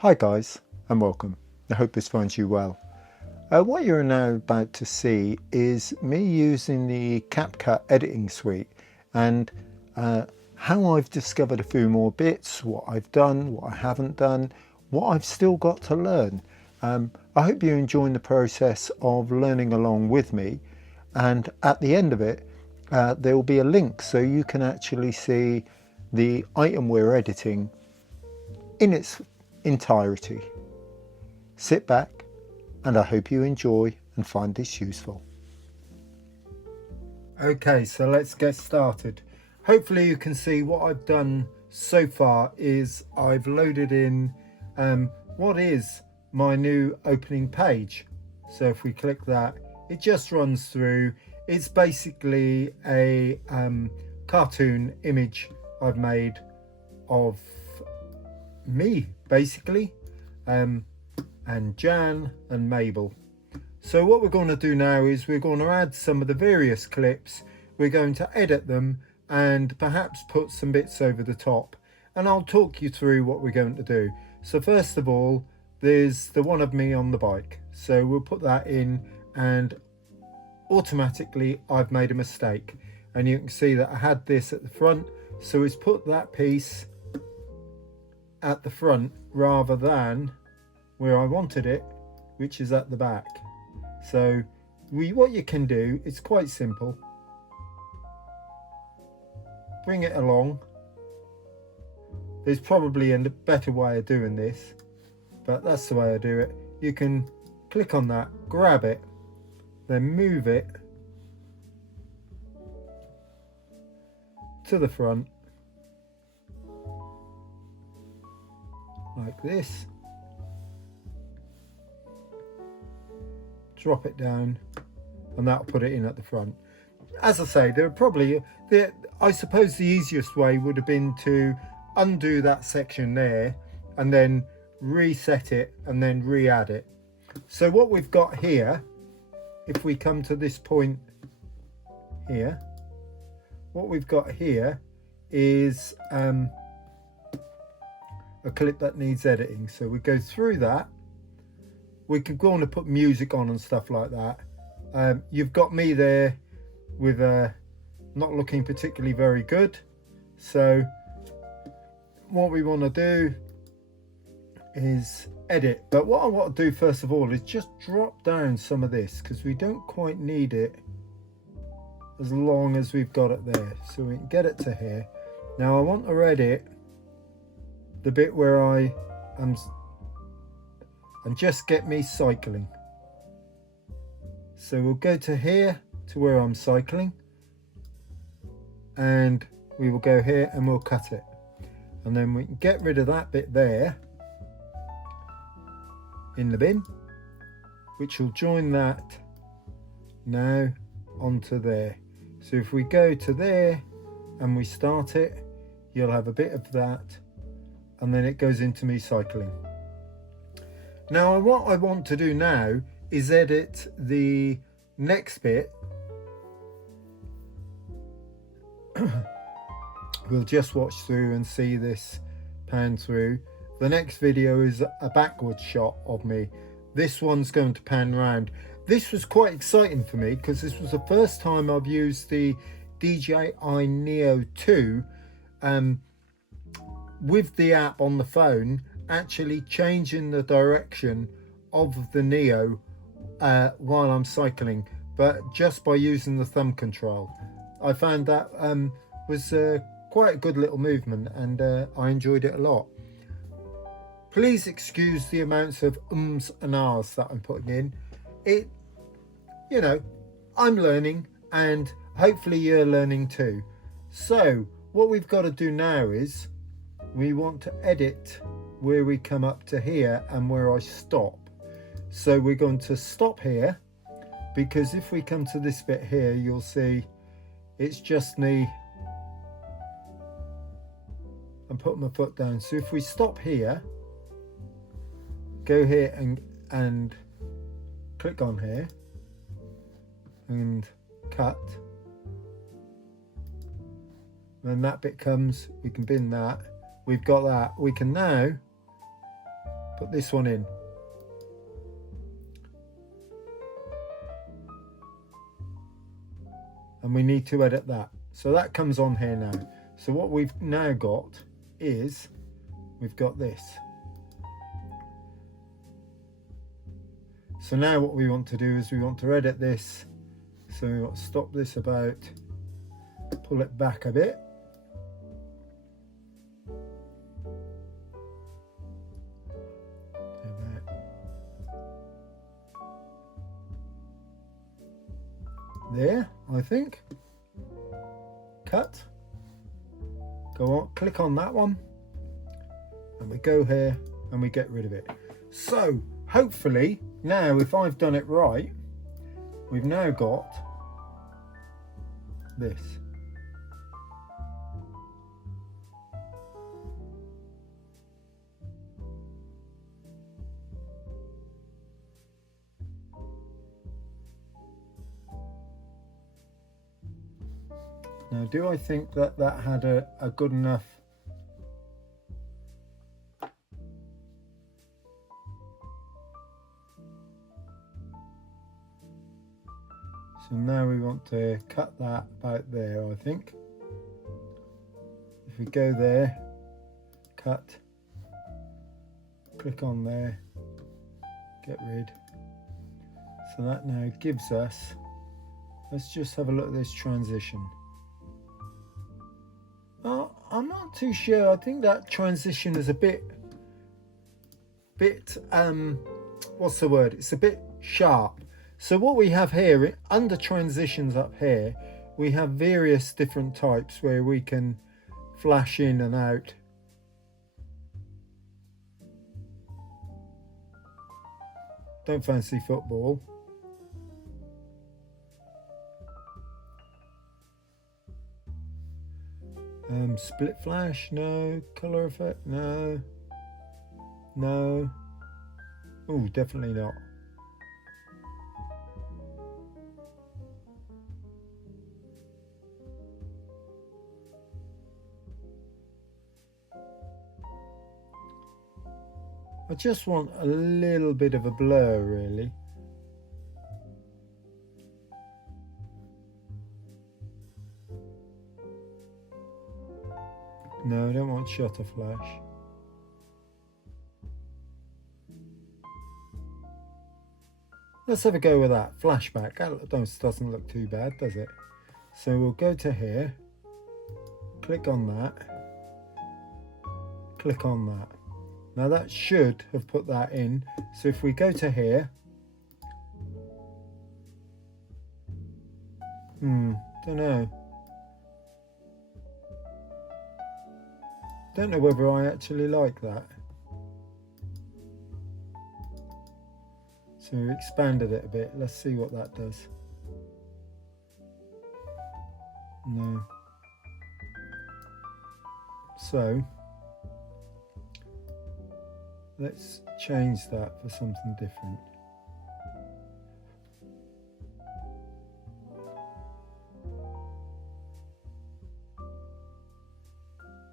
Hi guys and welcome. I hope this finds you well. What you're now about to see is me using the CapCut editing suite and how I've discovered a few more bits, what I've done, what I haven't done, what I've still got to learn. I hope you're enjoying the process of learning along with me, and at the end of it there will be a link so you can actually see the item we're editing in its entirety. Sit back and I hope you enjoy and find this useful. Okay, so let's get started. Hopefully you can see what I've done so far is I've loaded in what is my new opening page. So if we click that, it just runs through. It's basically a cartoon image I've made of me basically, and Jan and Mabel. So what we're going to do now is we're going to add some of the various clips, we're going to edit them and perhaps put some bits over the top, and I'll talk you through what we're going to do. So first of all, there's the one of me on the bike, so we'll put that in, and automatically I've made a mistake, and you can see that I had this at the front, so it's put that piece at the front rather than where I wanted it, which is at the back. So what you can do, it's quite simple. Bring it along. There's probably a better way of doing this, but that's the way I do it. You can click on that, grab it, then move it to the front like this, drop it down, and that'll put it in at the front. As I say, I suppose the easiest way would have been to undo that section there and then reset it and then re-add it. So what we've got here, if we come to this point here, what we've got here is a clip that needs editing. So we go through that. We could go on and put music on and stuff like that. You've got me there with not looking particularly very good. So what we want to do is edit. But what I want to do first of all is just drop down some of this, because we don't quite need it as long as we've got it there. So we can get it to here. Now I want to edit the bit where I am, and just get me cycling. So we'll go to here to where I'm cycling, and we will go here and we'll cut it, and then we can get rid of that bit there in the bin, which will join that now onto there. So if we go to there and we start it, you'll have a bit of that, and then it goes into me cycling. Now what I want to do now is edit the next bit. We'll just watch through and see this pan through. The next video is a backward shot of me. This one's going to pan round. This was quite exciting for me because this was the first time I've used the DJI Neo 2 with the app on the phone, actually changing the direction of the Neo while I'm cycling, but just by using the thumb control. I found that was quite a good little movement, and I enjoyed it a lot. Please excuse the amounts of ums and ahs that I'm putting in. I'm learning, and hopefully you're learning too. So what we've got to do now is we want to edit where we come up to here and where I stop. So we're going to stop here, because if we come to this bit here, you'll see it's just me. I'm putting my foot down. So if we stop here, go here and click on here and cut, then that bit comes, we can bin that. We've got that. We can now put this one in. And we need to edit that. So that comes on here now. So what we've now got is, we've got this. So now what we want to do is we want to edit this. So we want to stop this about, pull it back a bit. There, I think. Cut. Go on, click on that one, and we go here and we get rid of it. So hopefully now, if I've done it right, we've now got this. Now, do I think that that had a good enough? So now we want to cut that about there, I think. If we go there, cut, click on there, get rid. So that now gives us, let's just have a look at this transition. Oh, I'm not too sure. I think that transition is a bit, what's the word? It's a bit sharp. So what we have here, under transitions up here, we have various different types where we can flash in and out. Don't fancy football. Split flash, no. Color effect, no. No. Oh, definitely not. I just want a little bit of a blur, really. No, I don't want shutter flash. Let's have a go with that. Flashback. That doesn't look too bad, does it? So we'll go to here. Click on that. Click on that. Now that should have put that in. So if we go to here. Don't know. Don't know whether I actually like that. So we expanded it a bit. Let's see what that does. No. So let's change that for something different.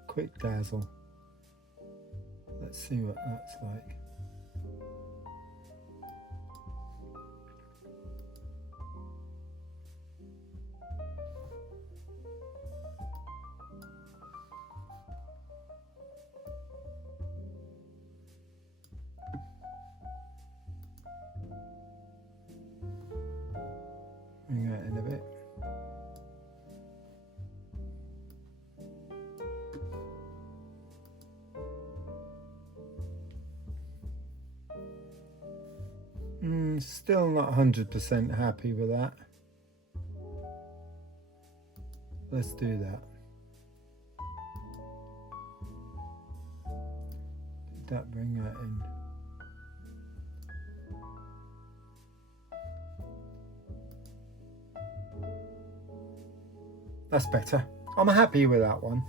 Quick dazzle. Let's see what that's like. Bring that in a bit. Still not 100% happy with that. Let's do that. Did that bring that in? That's better. I'm happy with that one.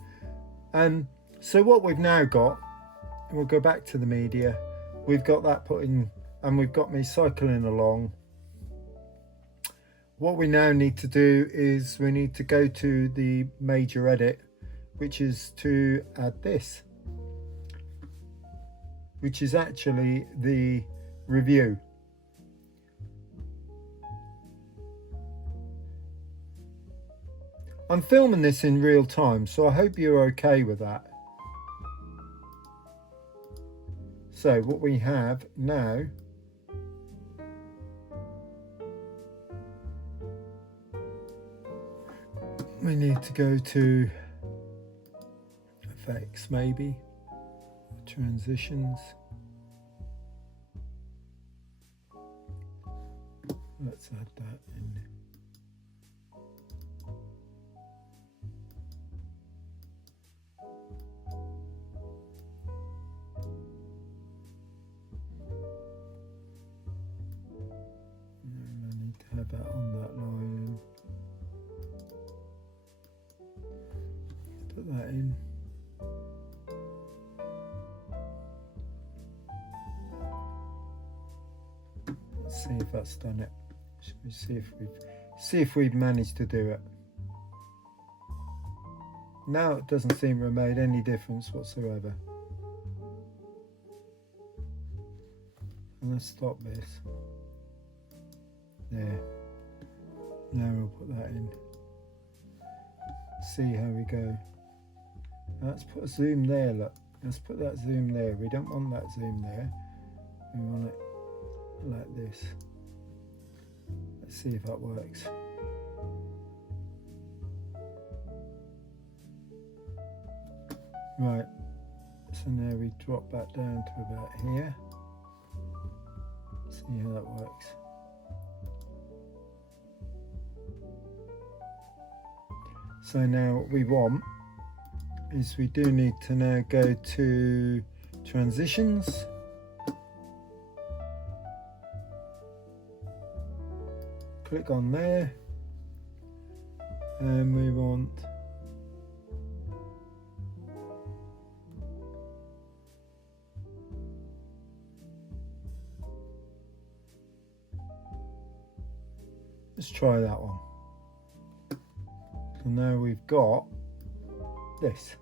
So what we've now got, we'll go back to the media. We've got that put in, and we've got me cycling along. What we now need to do is we need to go to the major edit, which is to add this. which is actually the review. I'm filming this in real time, so I hope you're okay with that. So what we have now, we need to go to effects, maybe transitions. Let's add that in. And I need to have that on that line. Put that in. Let's see if that's done it. Should we see if we've managed to do it? Now it doesn't seem to have made any difference whatsoever. And let's stop this. There. Now we'll put that in. See how we go. Let's put a zoom there, look. Let's put that zoom there. We don't want that zoom there. We want it like this. Let's see if that works. Right, so now we drop that down to about here. See how that works. So now what we want is we do need to now go to transitions. Click on there, and we want let's try that one. So now we've got this.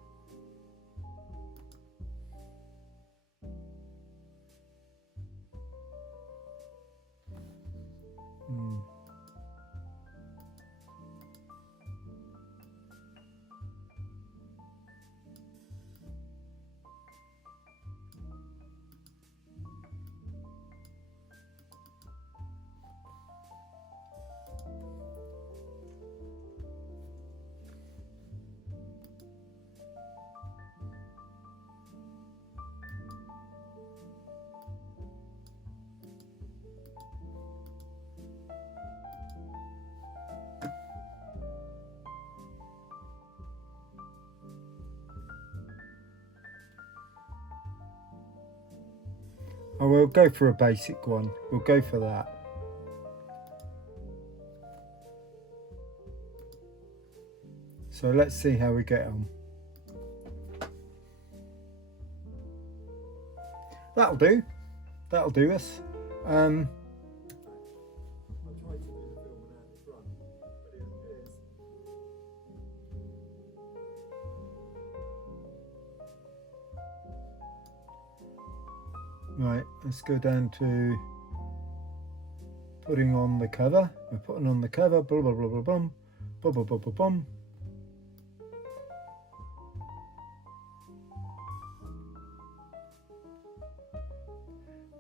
Oh, we'll go for a basic one. We'll go for that. So let's see how we get on. That'll do. That'll do us. Right, let's go down to putting on the cover. We're putting on the cover, blah blah blah blah blah, blah blah blah blah blah.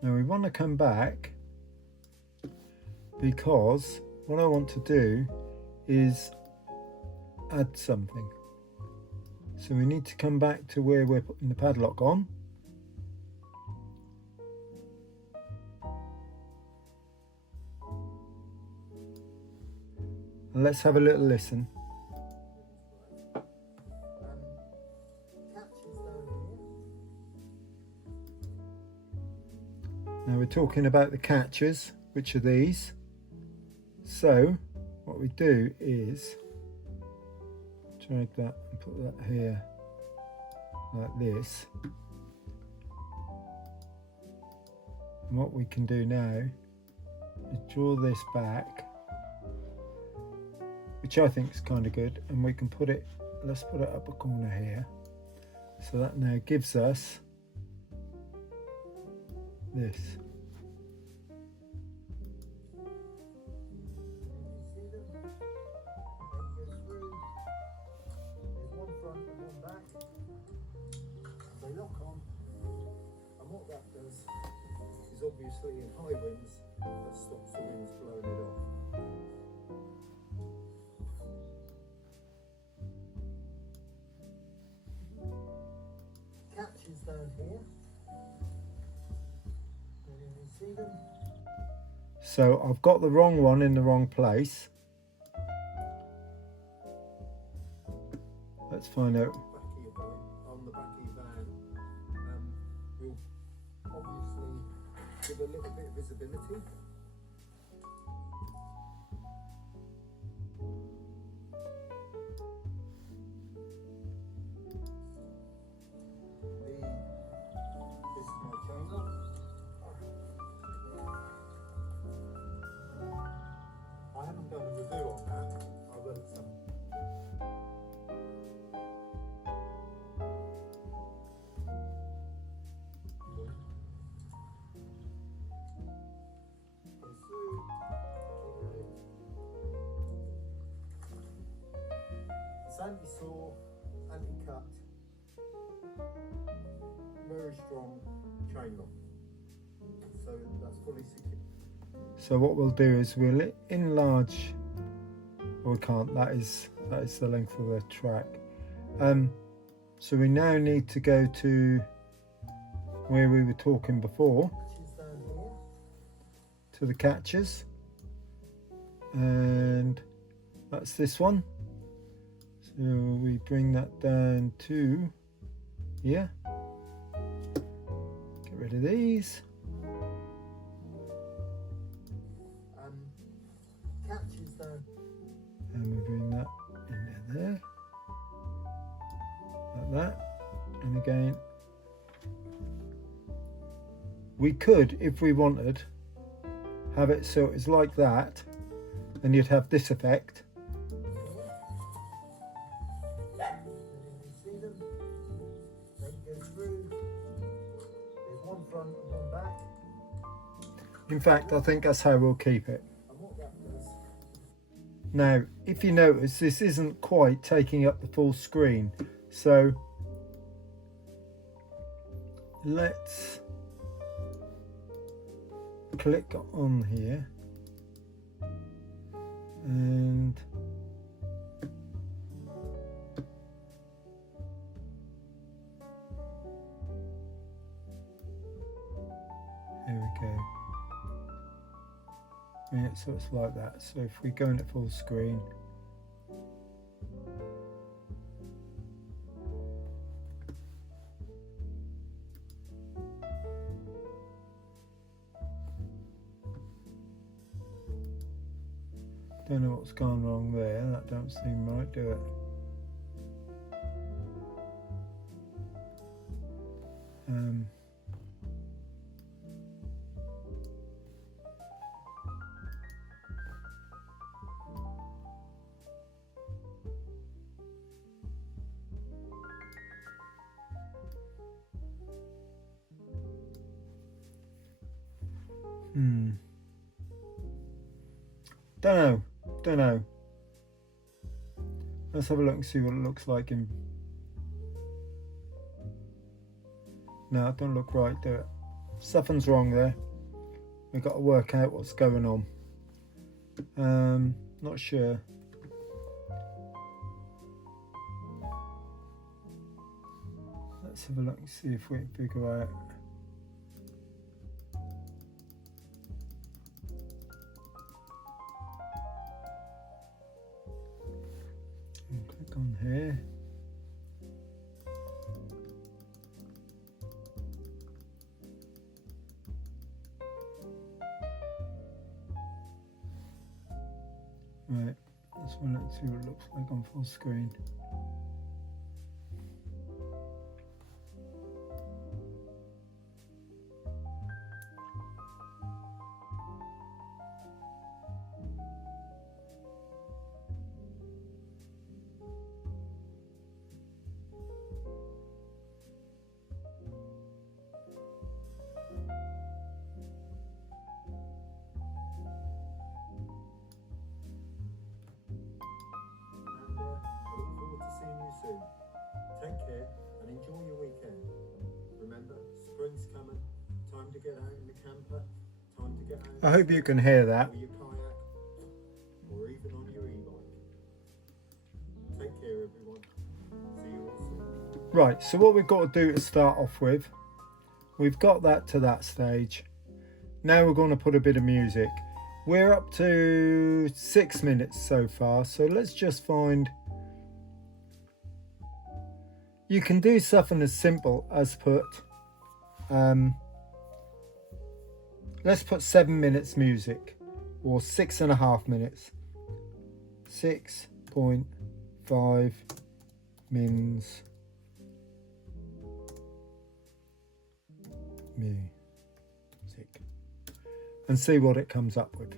Now we want to come back because what I want to do is add something. So we need to come back to where we're putting the padlock on. And let's have a little listen. Now we're talking about the catches, which are these. So what we do is drag that and put that here like this. And what we can do now is draw this back, which I think is kind of good, and we can put it, let's put it up a corner here. So that now gives us this. They lock on, and what that does is obviously in high winds that stops the winds blowing it off. Catches down here, and you see them. So I've got the wrong one in the wrong place. Let's find out. Back of your boy, on the back of your van, will obviously give a little bit of visibility. This is my chain lock. I haven't done a review on that. I will at some. It's anti-saw, anti-cut, very strong chain lock. So that's fully secure. So what we'll do is we'll enlarge. Oh, we can't. That is the length of the track. So we now need to go to where we were talking before, to the catches, and that's this one. So we bring that down to here. Get rid of these. Catches down. And we bring that into there. Like that. And again, we could, if we wanted, have it so it's like that, and you'd have this effect. You see them? They go through. There's one front and one back. In fact, I think that's how we'll keep it. And what that does. Now, if you notice, this isn't quite taking up the full screen. So let's click on here and there we go. Yeah, so it's like that. So if we go into full screen, don't know what's gone wrong there. That don't seem right, do it? Don't know. Let's have a look and see what it looks like in. No, it don't look right, do it? Something's wrong there. We've got to work out what's going on. Not sure. Let's have a look and see if we can figure out. Click on here. Right, let's see what it looks like on full screen. spring's coming, time to get out in the camper, time to get out I hope you can hear that. or your kayak, or even on your e-bike. Take care everyone. See you all soon. Right, so what we've got to do to start off with, we've got that to that stage. Now we're going to put a bit of music. We're up to 6 minutes so far, so let's just find... You can do something as simple as put... let's put 7 minutes music, or 6.5 minutes. 6.5 mins music, and see what it comes up with.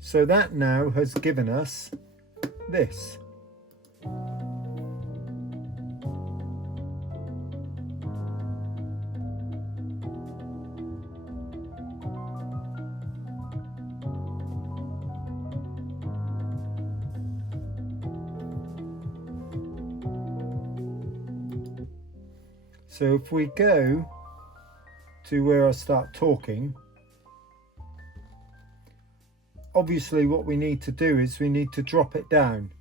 So that now has given us this. So if we go to where I start talking, obviously what we need to do is we need to drop it down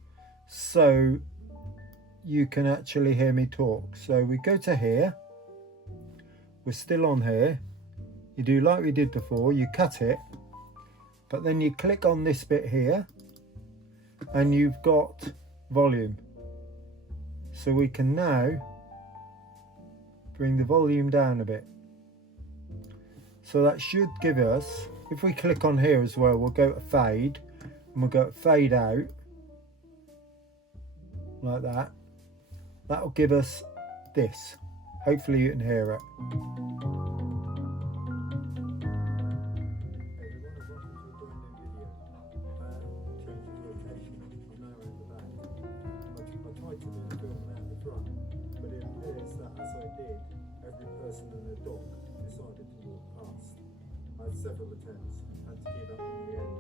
so you can actually hear me talk. So we go to here, we're still on here, you do like we did before, you cut it, but then you click on this bit here and you've got volume. So we can now bring the volume down a bit. So that should give us, if we click on here as well, we'll go to fade, and we'll go to fade out, like that. That'll give us this. Hopefully you can hear it. Several attempts, had to give up in the end.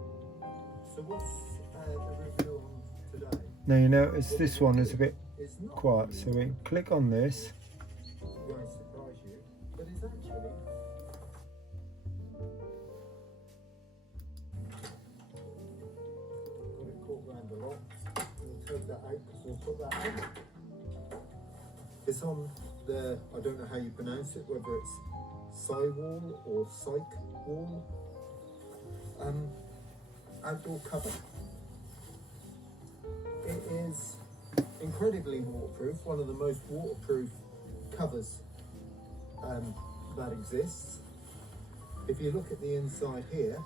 So what's the review on today? Now you notice this one is a bit quiet, so we click on this. Won't surprise you, but it's actually got it caught round a lot. We'll take that out because we'll put that on. It's on the, I don't know how you pronounce it, whether it's Sidewall or Psych Wall outdoor cover. It is incredibly waterproof, one of the most waterproof covers that exists. If you look at the inside here,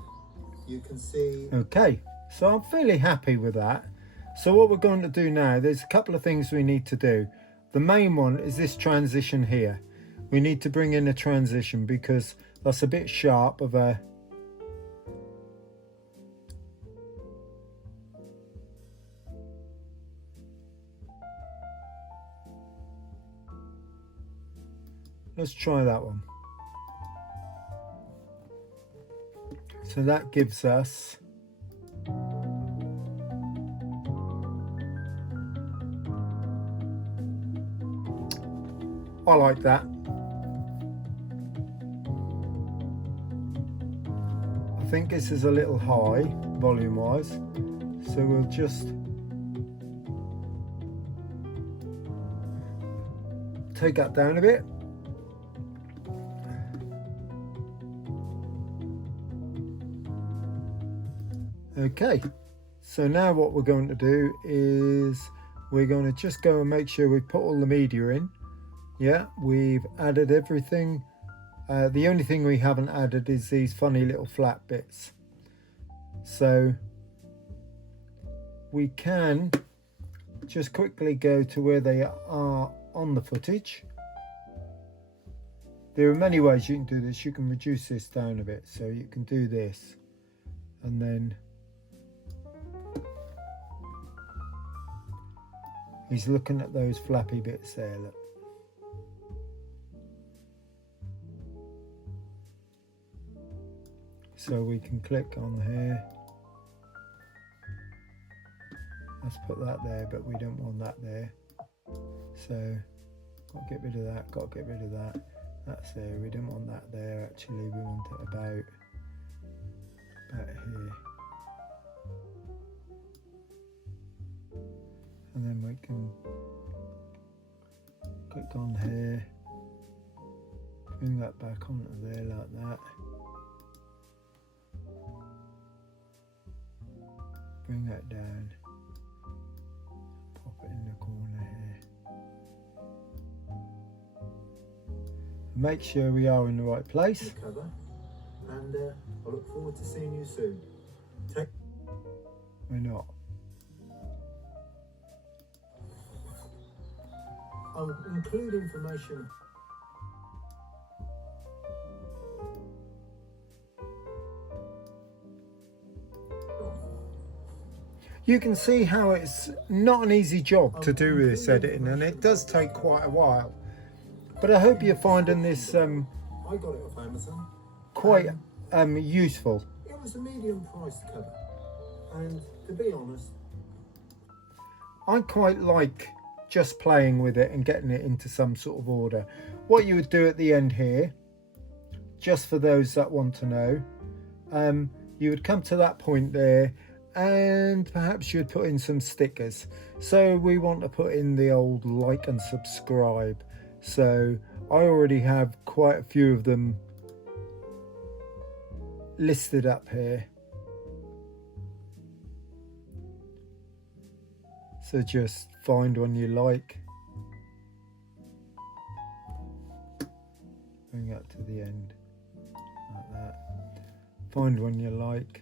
you can see... Okay, so I'm fairly happy with that. So what we're going to do now, there's a couple of things we need to do. The main one is this transition here. We need to bring in a transition because that's a bit sharp of a... Let's try that one. So that gives us... I like that. I think this is a little high volume wise, so we'll just take that down a bit. Okay, so now what we're going to do is we're going to just go and make sure we put all the media in. Yeah, we've added everything. The only thing we haven't added is these funny little flat bits. So we can just quickly go to where they are on the footage. There are many ways you can do this. You can reduce this down a bit. So you can do this and then He's looking at those flappy bits there, look. So we can click on here. Let's put that there, but we don't want that there. So, got to get rid of that, got to get rid of that. That's there, we don't want that there, actually we want it about here. And then we can click on here, bring that back onto there like that. Bring that down, pop it in the corner here. Make sure we are in the right place. Cover, and I look forward to seeing you soon. We're not. I'll include information. You can see how it's not an easy job to do this editing, and it does take quite a while. But I hope you're finding this I got it off Amazon. quite useful. It was a medium priced cover, and to be honest, I quite like just playing with it and getting it into some sort of order. What you would do at the end here, just for those that want to know, you would come to that point there, and perhaps you'd put in some stickers. So we want to put in the old like and subscribe. So I already have quite a few of them listed up here. So just find one you like, bring that to the end like that, find one you like,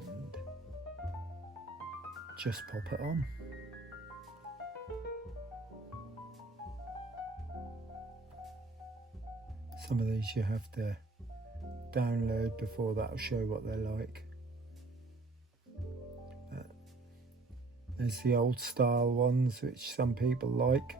and just pop it on. Some of these you have to download before that'll show what they're like. There's the old style ones which some people like.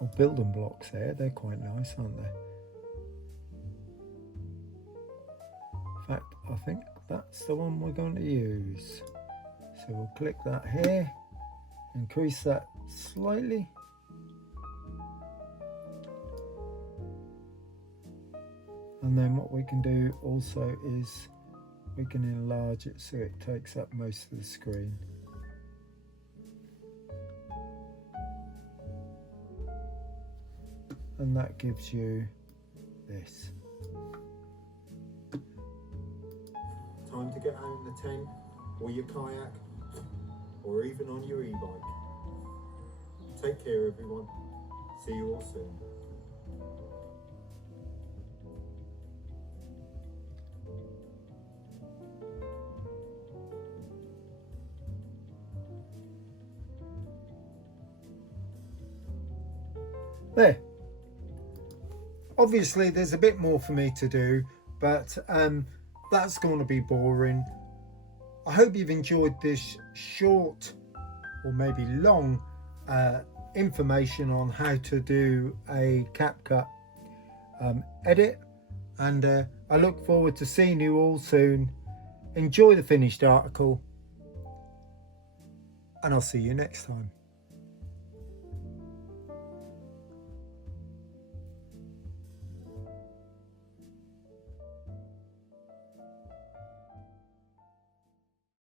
Or building blocks there, they're quite nice, aren't they? In fact, I think that's the one we're going to use. So we'll click that here, increase that slightly. And then what we can do also is we can enlarge it so it takes up most of the screen. And that gives you this. time to get out in the tent or your kayak or even on your e-bike. Take care, everyone. See you all soon. There. Obviously there's a bit more for me to do, but that's going to be boring. I hope you've enjoyed this short or maybe long information on how to do a CapCut edit, and I look forward to seeing you all soon. Enjoy the finished article, and I'll see you next time.